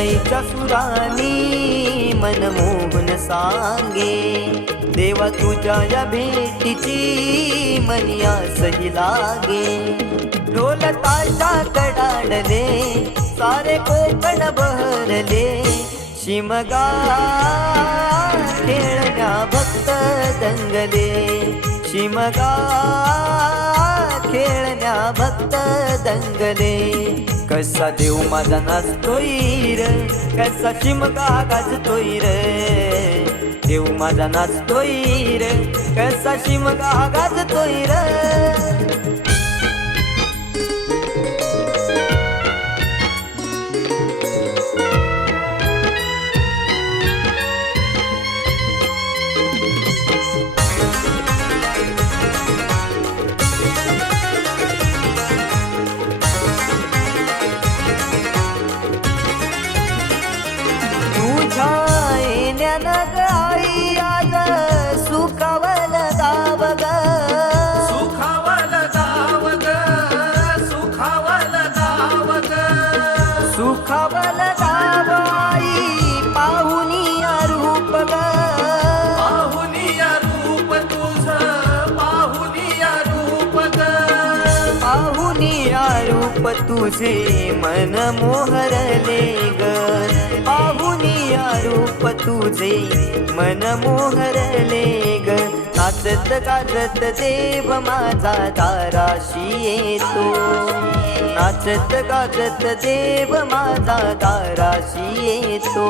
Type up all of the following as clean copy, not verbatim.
सनईच्या सुरानी मनमोहन सांगे, देवा तुझ्या या भेटीची मनी आसही लागे. ढोल ताशा कडाडले सारे कोकण बहरले, शिमगा खेळण्या भक्त दंगले, शिमगा खेळण्या भक्त दंगले. कसा देव माझा नाचतोय र, कसा शिमगा गाजतोय र, देव माझा नाचतोय र, कसा शिमगा गाजतोय र. आई आज सुखावल दाव ग, सुखावल दाव ग, सुखावल दाव ग, सुखावल दाव आई पाहुनिया रूप ग, पाहुनिया रूप तुझ, पाहुनिया रूप ग, पाहुनिया रूप तुझे मन मोहरले ग, पाहुनिया रूप तुझे मन मोहरले ग. नाचत गाजत देव माझा दाराशी येतो, नाचत गाजत देव माझा दाराशी येतो.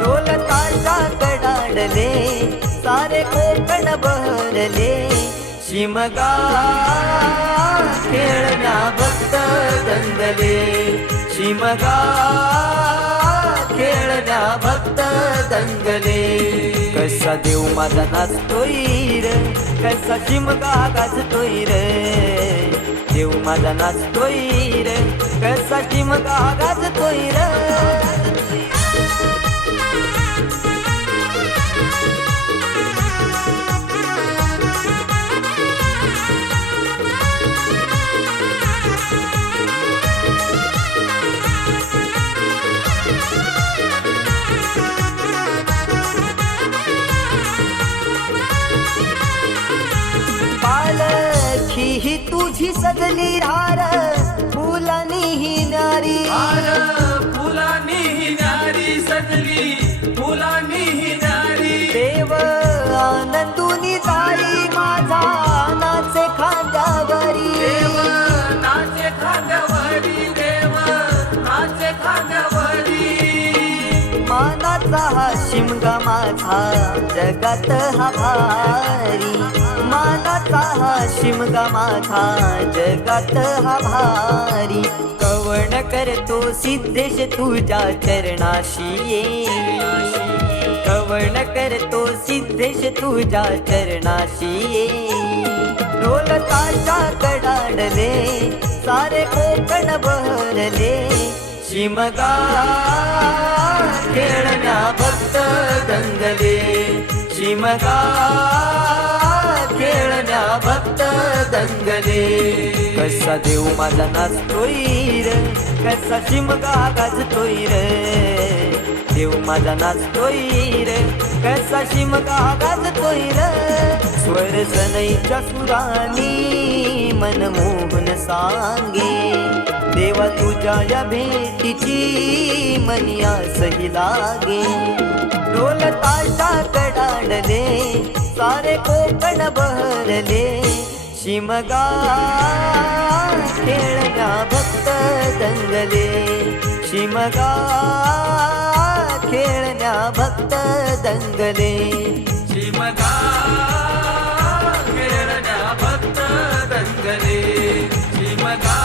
ढोल ताशा कडाडले सारे कोकण बहरले, शिमगा खेळण्या भक्त दंगले, शिमगा खेळण्या भक्त दंगले. कसा देव माझा नाचतोय र, कसा शिमगा गाजतोय र, देव माझा नाचतोय र, कसा शिमगा गाजतोय र. पालखी ही तुझी सजली रार, फुलानी ही नारी, फुलानी ही नारी सजली, फुलानी ही नारी. देव आनंदुनी जाई माझा नाचे खांद्यावरी, देव नाचे खांद्यावरी, देव नाचे खांद्यावरी. मानाचा हा शिमगा माझा जगात हा भारी, मानाचा हा शिमगा माझा जगात हा भारी. कवण करतो सिद्धेश तुझ्या चरणाशी ये, कवण करतो सिद्धेश तुझ्या चरणाशी ये. ढोल ताशा कडाडले सारे कोकण बहरले, शिमगा खेळण्या भक्त दंगले, शिमगा खेळण्या भक्त दंगले. कसा देव माझा नाचतोय र, कसा शिमगा गाजतोय र, देव माझा नाचतोय र, कसा शिमगा गाजतोय र. स्वर सनईच्या सुरानी मनमोहन सांगे, देवा तुझ्या या भेटीची मनी आसही लागे. ढोल ताशा कडाडले सारे कोकण बहरले, शिमगा खेळण्या भक्त दंगले, शिमगा खेळण्या भक्त दंगले, शिमगा खेळण्या भक्त दंगले, शिमगा